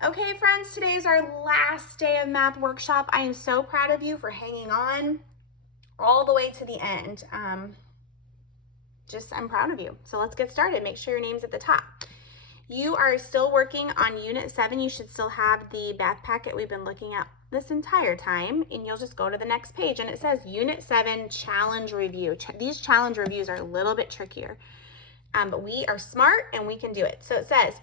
Okay, friends, today is our last day of math workshop. I am so proud of you for hanging on all the way to the end. I'm proud of you. So let's get started. Make sure your name's at the top. You are still working on Unit 7. You should still have the math packet we've been looking at this entire time, and you'll just go to the next page, and it says Unit 7 Challenge Review. These challenge reviews are a little bit trickier, but we are smart and we can do it. So it says,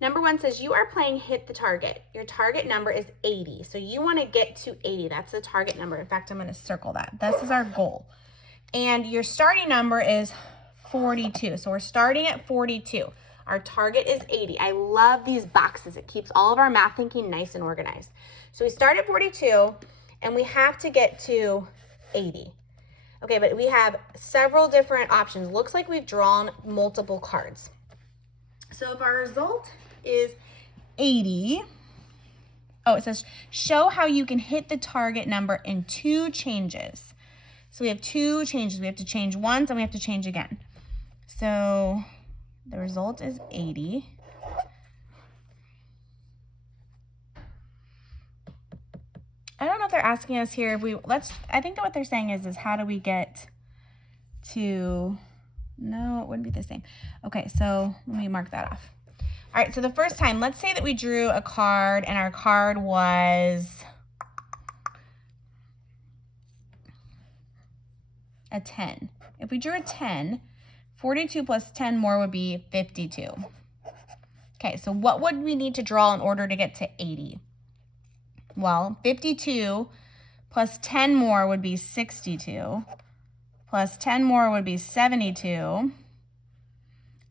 Number 1 says you are playing hit the target. Your target number is 80. So you want to get to 80. That's the target number. In fact, I'm going to circle that. This is our goal. And your starting number is 42. So we're starting at 42. Our target is 80. I love these boxes. It keeps all of our math thinking nice and organized. So we start at 42 and we have to get to 80. Okay, but we have several different options. Looks like we've drawn multiple cards. So if our result is 80, it says show how you can hit the target number in 2 changes. So we have 2 changes. We have to change once and we have to change again. So the result is 80. I don't know if they're asking us here if I think that what they're saying is how do we get to, no, it wouldn't be the same. Okay, so let me mark that off. All right, so the first time, let's say that we drew a card and our card was a 10. If we drew a 10, 42 plus 10 more would be 52. Okay, so what would we need to draw in order to get to 80? Well, 52 plus 10 more would be 62. Plus 10 more would be 72.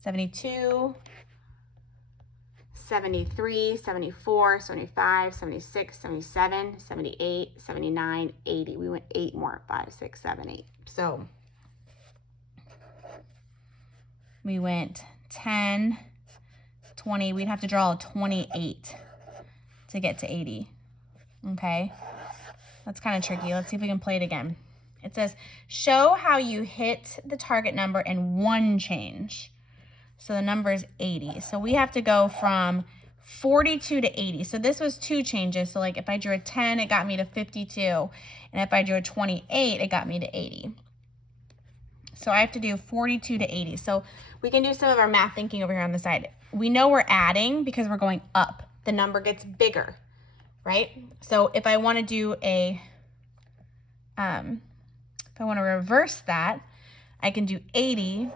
72. 73, 74, 75, 76, 77, 78, 79, 80. We went 8 more, 5, 6, 7, 8. So we went 10, 20. We'd have to draw a 28 to get to 80. Okay, that's kind of tricky. Let's see if we can play it again. It says, show how you hit the target number in 1 change. So the number is 80. So we have to go from 42 to 80. So this was 2 changes. So like if I drew a 10, it got me to 52. And if I drew a 28, it got me to 80. So I have to do 42 to 80. So we can do some of our math thinking over here on the side. We know we're adding because we're going up. The number gets bigger, right? So if I want to do if I want to reverse that, I can do 80.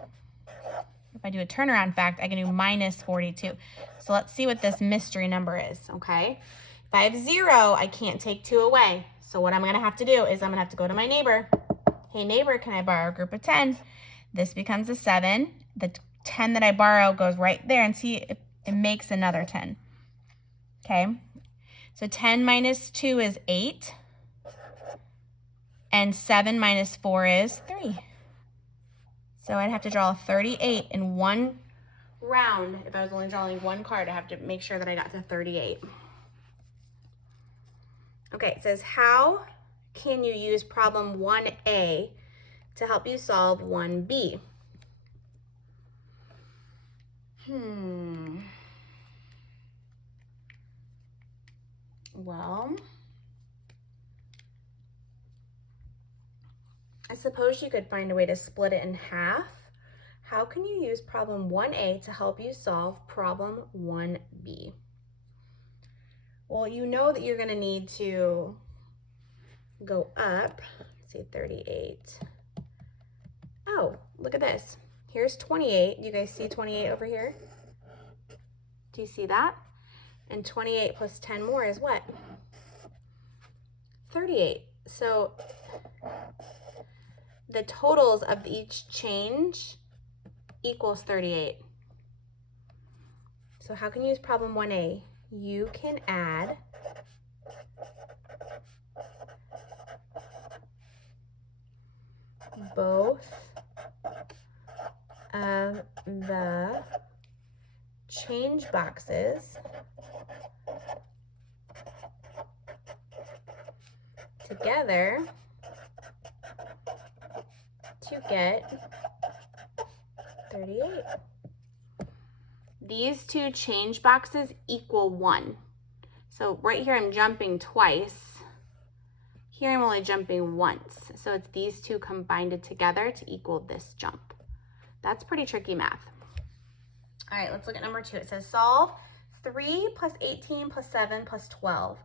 If I do a turnaround fact, I can do minus 42. So let's see what this mystery number is, okay? If I have 0, I can't take 2 away. So what I'm going to have to do is I'm going to have to go to my neighbor. Hey, neighbor, can I borrow a group of 10? This becomes a 7. The 10 that I borrow goes right there, and see if it makes another 10. Okay? So 10 minus 2 is 8. And 7 minus 4 is 3. So I'd have to draw 38 in 1 round. If I was only drawing 1 card, I have to make sure that I got to 38. Okay, it says, how can you use problem 1A to help you solve 1B? Well, I suppose you could find a way to split it in half. How can you use problem 1A to help you solve problem 1B? Well, you know that you're going to need to go up. Let's see, 38. Oh, look at this. Here's 28. Do you guys see 28 over here? Do you see that? And 28 plus 10 more is what? 38. So the totals of each change equals 38. So how can you use problem 1A? You can add both of the change boxes together to get 38. These 2 change boxes equal 1. So right here, I'm jumping twice. Here, I'm only jumping once. So it's these two combined together to equal this jump. That's pretty tricky math. All right, let's look at number 2. It says solve 3 plus 18 plus 7 plus 12.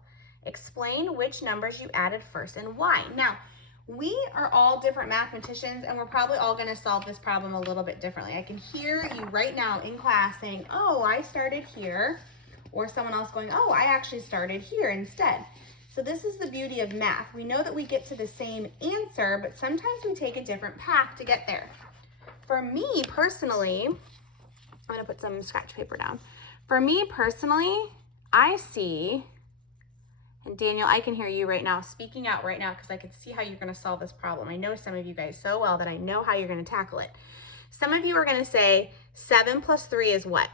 Explain which numbers you added first and why. Now, we are all different mathematicians, and we're probably all going to solve this problem a little bit differently. I can hear you right now in class saying, oh, I started here, or someone else going, oh, I actually started here instead. So this is the beauty of math. We know that we get to the same answer, but sometimes we take a different path to get there. For me personally, I'm going to put some scratch paper down. For me personally, I see, and Daniel, I can hear you right now, speaking out right now, because I can see how you're going to solve this problem. I know some of you guys so well that I know how you're going to tackle it. Some of you are going to say 7 plus 3 is what?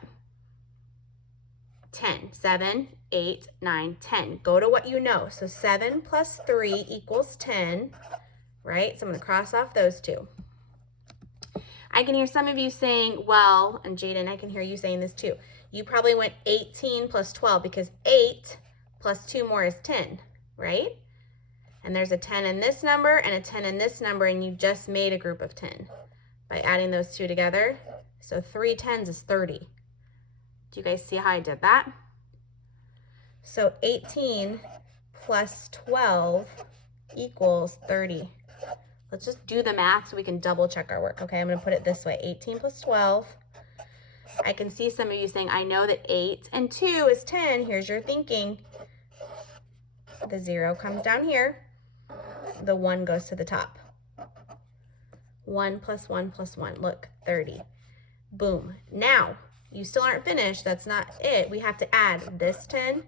10. 7, 8, 9, 10. Go to what you know. So 7 plus 3 equals 10, right? So I'm going to cross off those two. I can hear some of you saying, well, and Jaden, I can hear you saying this too. You probably went 18 plus 12 because 8 plus 2 more is 10, right? And there's a 10 in this number and a 10 in this number, and you just made a group of 10 by adding those two together. So 3 10s is 30. Do you guys see how I did that? So 18 plus 12 equals 30. Let's just do the math so we can double check our work. Okay, I'm going to put it this way. 18 plus 12. I can see some of you saying, I know that 8 and 2 is 10. Here's your thinking. The 0 comes down here. The 1 goes to the top. 1 plus 1 plus 1. Look, 30. Boom. Now, you still aren't finished. That's not it. We have to add this 10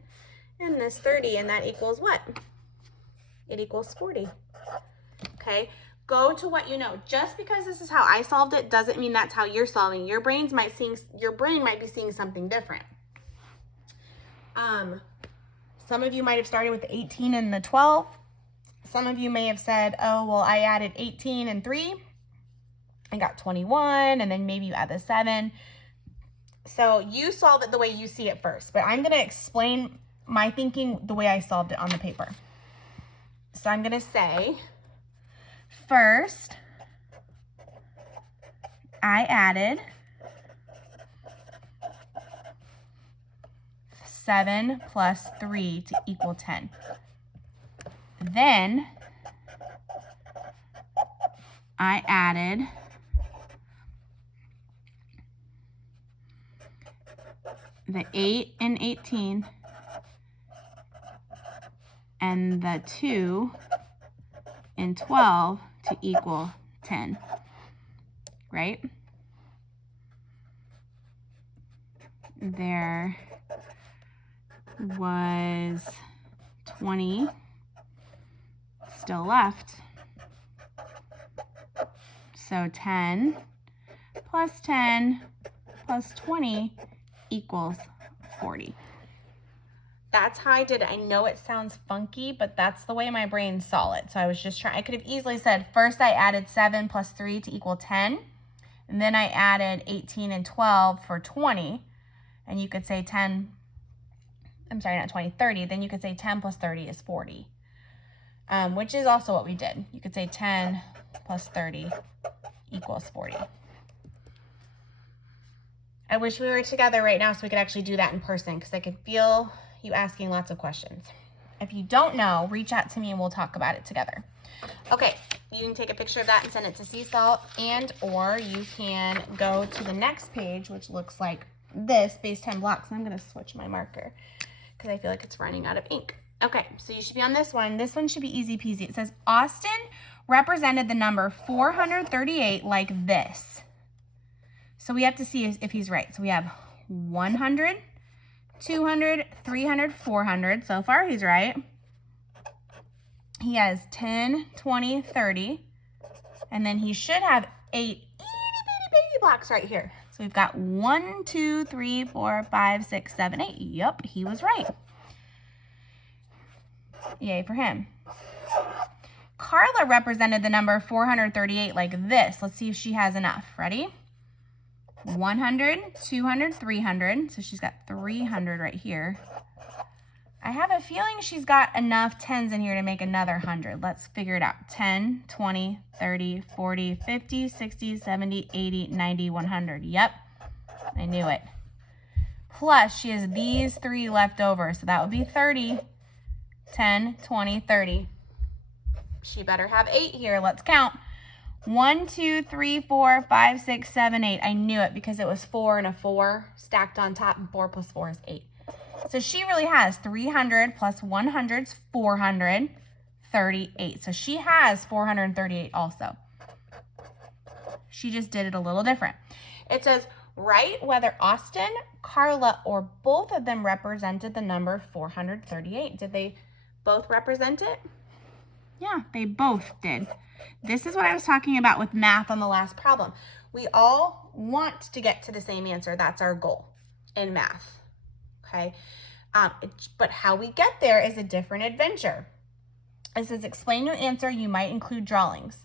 and this 30, and that equals what? It equals 40. Okay? Go to what you know. Just because this is how I solved it doesn't mean that's how you're solving. Your brain might be seeing something different. Some of you might have started with the 18 and the 12. Some of you may have said, oh, well, I added 18 and 3. I got 21, and then maybe you add the 7. So you solve it the way you see it first, but I'm going to explain my thinking the way I solved it on the paper. So I'm going to say, first, I added 7 plus 3 to equal 10. Then I added the 8 and 18 and the 2 and 12 to equal 10, right? There was 20 still left. So 10 plus 10 plus 20 equals 40. That's how I did it. I know it sounds funky, but that's the way my brain saw it. So I was just trying, I could have easily said, first I added 7 plus 3 to equal 10. And then I added 18 and 12 for 20. And you could say 10, I'm sorry, not 20, 30. Then you could say 10 plus 30 is 40, which is also what we did. You could say 10 plus 30 equals 40. I wish we were together right now so we could actually do that in person, because I could feel you asking lots of questions. If you don't know, reach out to me and we'll talk about it together. Okay, you can take a picture of that and send it to Seasalt, and or you can go to the next page, which looks like this, base 10 blocks. I'm going to switch my marker because I feel like it's running out of ink. Okay, so you should be on this one. This one should be easy peasy. It says Austin represented the number 438 like this. So we have to see if he's right. So we have 100, 200, 300, 400. So far he's right. He has 10, 20, 30. And then he should have 8 itty bitty baby blocks right here. So we've got 1, 2, 3, 4, 5, 6, 7, 8. Yep, he was right. Yay for him. Carla represented the number 438 like this. Let's see if she has enough. Ready? 100, 200, 300. So she's got 300 right here. I have a feeling she's got enough 10s in here to make another 100. Let's figure it out. 10, 20, 30, 40, 50, 60, 70, 80, 90, 100. Yep, I knew it. Plus, she has these 3 left over, so that would be 30, 10, 20, 30. She better have 8 here. Let's count. 1, 2, 3, 4, 5, 6, 7, 8. I knew it because it was 4 and a 4 stacked on top, and 4 plus 4 is 8. So she really has 300 plus 100 is 438. So she has 438 also. She just did it a little different. It says, write whether Austin, Carla, or both of them represented the number 438. Did they both represent it? Yeah, they both did. This is what I was talking about with math on the last problem. We all want to get to the same answer. That's our goal in math, okay? But how we get there is a different adventure. It says, explain your answer. You might include drawings.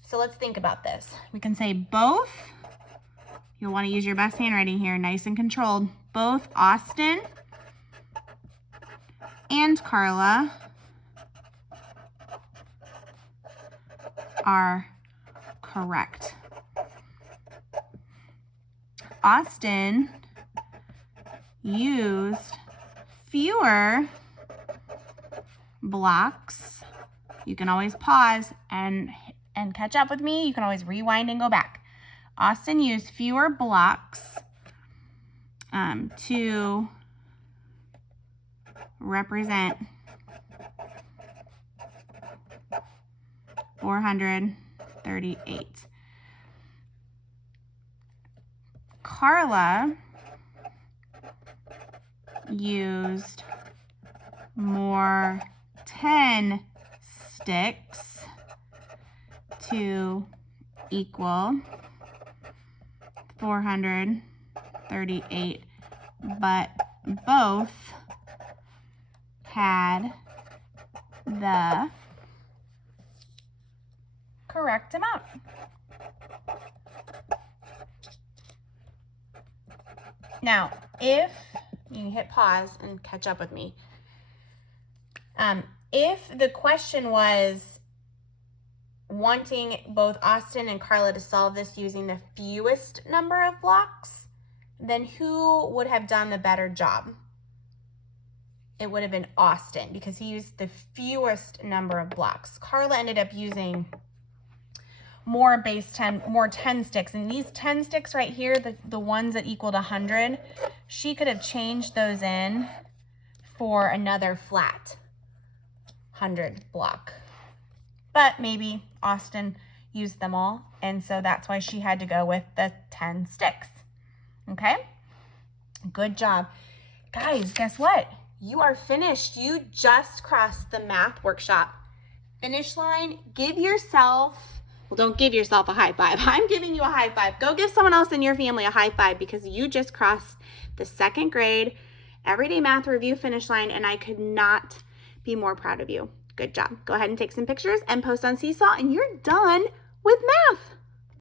So let's think about this. We can say both. You'll want to use your best handwriting here, nice and controlled. Both Austin and Carla are correct. Austin used fewer blocks. You can always pause and catch up with me. You can always rewind and go back. Austin used fewer blocks to represent 438. Carla used more 10 sticks to equal 438, but both had the correct amount. Now, if you hit pause and catch up with me, if the question was wanting both Austin and Carla to solve this using the fewest number of blocks, then who would have done the better job? It would have been Austin because he used the fewest number of blocks. Carla ended up using more 10 sticks. And these 10 sticks right here, the ones that equaled 100, she could have changed those in for another flat 100 block. But maybe Austin used them all, and so that's why she had to go with the 10 sticks. Okay? Good job. Guys, guess what? You are finished. You just crossed the math workshop finish line. Give yourself, well, don't give yourself a high five. I'm giving you a high five. Go give someone else in your family a high five because you just crossed the 2nd grade everyday math review finish line, and I could not be more proud of you. Good job. Go ahead and take some pictures and post on Seesaw, and you're done with math.